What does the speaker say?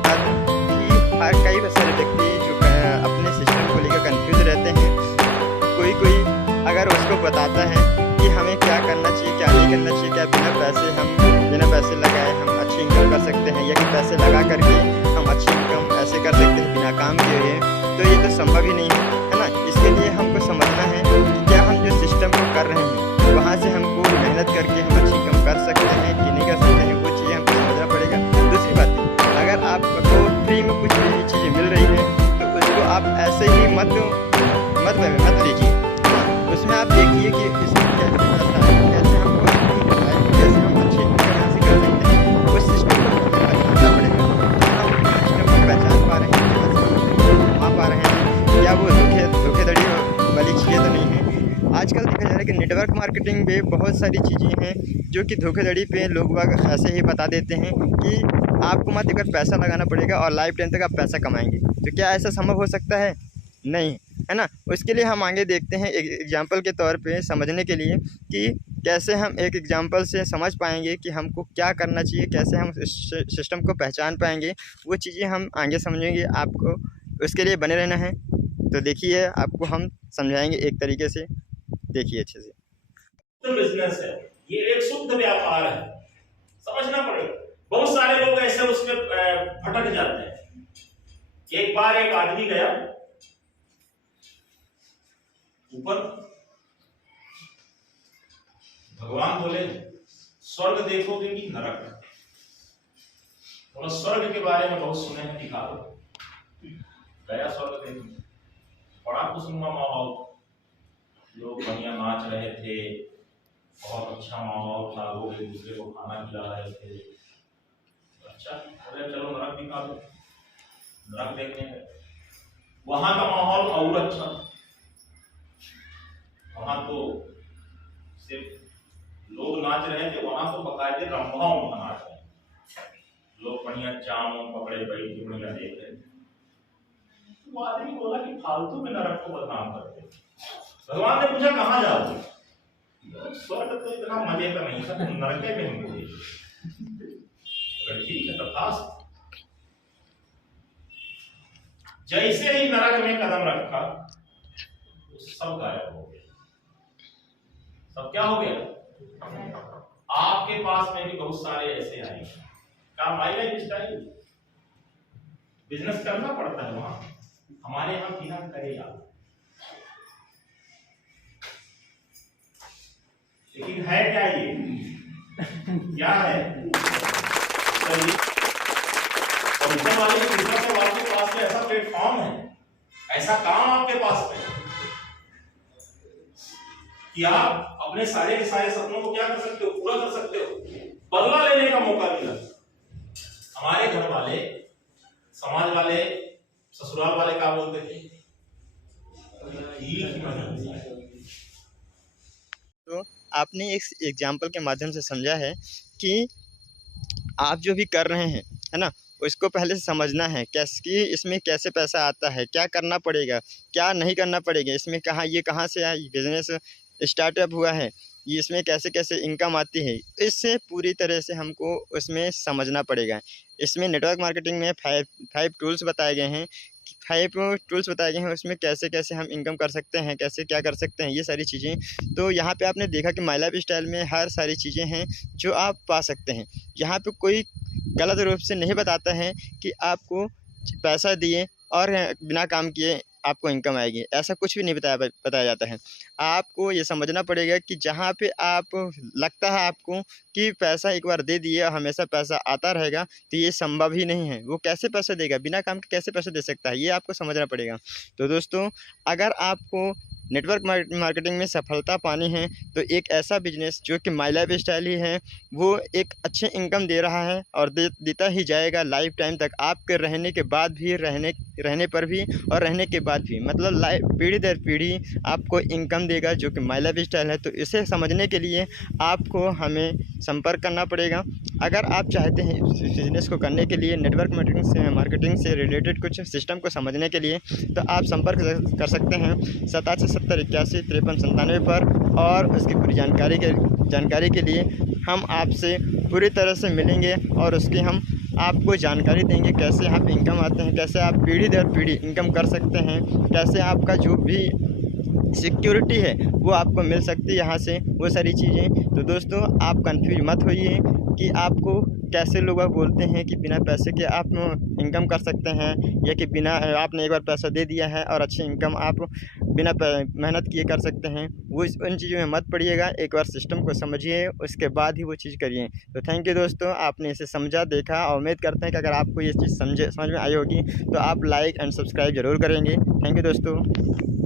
बता दूं कि हर कई सारे व्यक्ति जो अपने सिस्टम को लेकर कंफ्यूज रहते हैं। कोई अगर उसको बताता है कि हमें क्या करना चाहिए, क्या नहीं करना चाहिए, क्या बिना पैसे लगाए हम अच्छी इनकम कर सकते हैं, या कि पैसे लगा करके हम अच्छी इनकम ऐसे कर सकते हैं बिना काम किए हुए, तो ये तो संभव ही नहीं है ना। इसके लिए हमको समझना है कि क्या हम जो सिस्टम को कर रहे हैं वहाँ से हमको मेहनत करके हम अच्छी इनकम कर सकते हैं कि नहीं कर सकते हैं, वो चीज़ें हमको समझना पड़ेगा। दूसरी बात, अगर आपको फ्री में कुछ भी चीज़ें मिल रही हैं तो उसको आप ऐसे ही मत लीजिए। उसमें आप देखिए कि इसमें क्या पैसा है, कैसे हमको कैसे हम अच्छी इनकम हासिल कर सकते हैं, उस सिस्टम को हमें पहचानना पड़ेगा। हम सिस्टम को पहचान पा रहे हैं, कमा पा रहे हैं, या वो धोखेधड़ी वाली चीज़ें तो नहीं है। आजकल देखा जा रहा है कि नेटवर्क मार्केटिंग पे बहुत सारी चीज़ें हैं जो कि धोखेधड़ी पे लोग बाग ऐसे ही बता देते हैं कि आपको मात्र एक पैसा लगाना पड़ेगा और लाइफ टाइम तक आप पैसा कमाएंगे। तो क्या ऐसा संभव हो सकता है? नहीं, है ना। उसके लिए हम आगे देखते हैं एग्जाम्पल के तौर पे समझने के लिए कि कैसे हम एक एग्जाम्पल से समझ पाएंगे कि हमको क्या करना चाहिए, कैसे हम सिस्टम को पहचान पाएंगे, वो चीज़ें हम आगे समझेंगे। आपको उसके लिए बने रहना है। तो देखिए, आपको हम समझाएंगे एक तरीके से, देखिए अच्छे से। तो बिजनेस है, ये एक शुद्ध व्यापार है, समझना पड़ेगा। बहुत सारे लोग ऐसे उसमें भटक जाते हैं। एक बार एक आदमी गया ऊपर, भगवान बोले स्वर्ग देखोगे कि नरक? बोला स्वर्ग के बारे में बहुत सुने हैं, दिखा दो। गया स्वर्ग देखने, बड़ा खुशनुमा माहौल, लोग बढ़िया नाच रहे थे, बहुत अच्छा माहौल था, लोग एक दूसरे को खाना खिला रहे थे। अच्छा, बोले चलो नरक दिखा दो। नरक देखने गए, वहां का माहौल और अच्छा। वहां तो सिर्फ लोग नाच रहे थे, वहां तो बकायदे रंभाओं का नाच रहे थे, लोग बढ़िया चाम पकड़े बैठ के बढ़िया देख रहे थे। वो आदमी बोला कि फालतू में नरक को बदनाम करते। भगवान ने पूछा कहाँ जाओगे? स्वर्ग तो इतना मजे का नहीं था, तुम नरके में हमको अगर ठीक है तथास्तु। जैसे ही नरक में कदम रखा सब गायब हो गया। सब क्या हो गया? आपके पास में भी बहुत सारे ऐसे आए, काम आएगा इस टाइम। बिजनेस करना पड़ता है वहां, हमारे यहाँ बिना करे आप, लेकिन है क्या ये? क्या है? आपके पास में ऐसा प्लेटफॉर्म है, ऐसा काम आपके पास में कि आप अपने सारे के सारे सपनों को क्या कर सकते हो? पूरा कर सकते हो। बदला लेने का मौका मिला। हमारे घर वाले, समाज वाले, ससुराल वाले क्या बोलते थे? तो आपने एक एग्जाम्पल के माध्यम से समझा है कि आप जो भी कर रहे हैं, है ना, उसको पहले से समझना है कैसे कि इसमें कैसे पैसा आता है, क्या करना पड़ेगा, क्या नहीं करना पड़ेगा, इसमें कहाँ से आया बिजनेस स्टार्टअप हुआ है, ये इसमें कैसे कैसे इनकम आती है, इससे पूरी तरह से हमको उसमें समझना पड़ेगा। इसमें नेटवर्क मार्केटिंग में फाइव टूल्स बताए गए हैं, उसमें कैसे कैसे हम इनकम कर सकते हैं, कैसे क्या कर सकते हैं, ये सारी चीज़ें। तो यहाँ पे आपने देखा कि माय लाइफ स्टाइल में हर सारी चीज़ें हैं जो आप पा सकते हैं। यहाँ पे कोई गलत रूप से नहीं बताता है कि आपको पैसा दिए और बिना काम किए आपको इनकम आएगी, ऐसा कुछ भी नहीं बताया जाता है। आपको ये समझना पड़ेगा कि जहाँ पे आप लगता है आपको कि पैसा एक बार दे दिए और हमेशा पैसा आता रहेगा, तो ये संभव ही नहीं है। वो कैसे पैसा देगा, बिना काम के कैसे पैसा दे सकता है, ये आपको समझना पड़ेगा। तो दोस्तों, अगर आपको नेटवर्क मार्केटिंग में सफलता पानी है तो एक ऐसा बिजनेस जो कि माय लाइफ स्टाइल ही है, वो एक अच्छे इनकम दे रहा है और देता ही जाएगा लाइफ टाइम तक। आपके रहने के बाद भी, रहने पर भी और रहने के बाद भी, मतलब पीढ़ी दर पीढ़ी आपको इनकम देगा जो कि माय लाइफ स्टाइल है। तो इसे समझने के लिए आपको हमें संपर्क करना पड़ेगा। अगर आप चाहते हैं इस बिज़नेस को करने के लिए, नेटवर्क मार्केटिंग से रिलेटेड कुछ सिस्टम को समझने के लिए, तो आप संपर्क कर सकते हैं 8770815397 पर। और उसकी पूरी जानकारी के लिए हम आपसे पूरी तरह से मिलेंगे और उसकी हम आपको जानकारी देंगे कैसे यहाँ पे इनकम आते हैं, कैसे आप पीढ़ी दर पीढ़ी इनकम कर सकते हैं, कैसे आपका जो भी सिक्योरिटी है वो आपको मिल सकती है यहाँ से, वो सारी चीज़ें। तो दोस्तों आप कंफ्यूज मत होइए कि आपको कैसे लोग बोलते हैं कि बिना पैसे के आप इनकम कर सकते हैं, या कि बिना आपने एक बार पैसा दे दिया है और अच्छी इनकम आप बिना मेहनत किए कर सकते हैं। वो उन चीज़ों में मत पड़िएगा, एक बार सिस्टम को समझिए उसके बाद ही वो चीज़ करिए। तो थैंक यू दोस्तों, आपने इसे समझा देखा और उम्मीद करते हैं कि अगर आपको ये चीज़ समझ में आई होगी तो आप लाइक एंड सब्सक्राइब ज़रूर करेंगे। थैंक यू दोस्तों।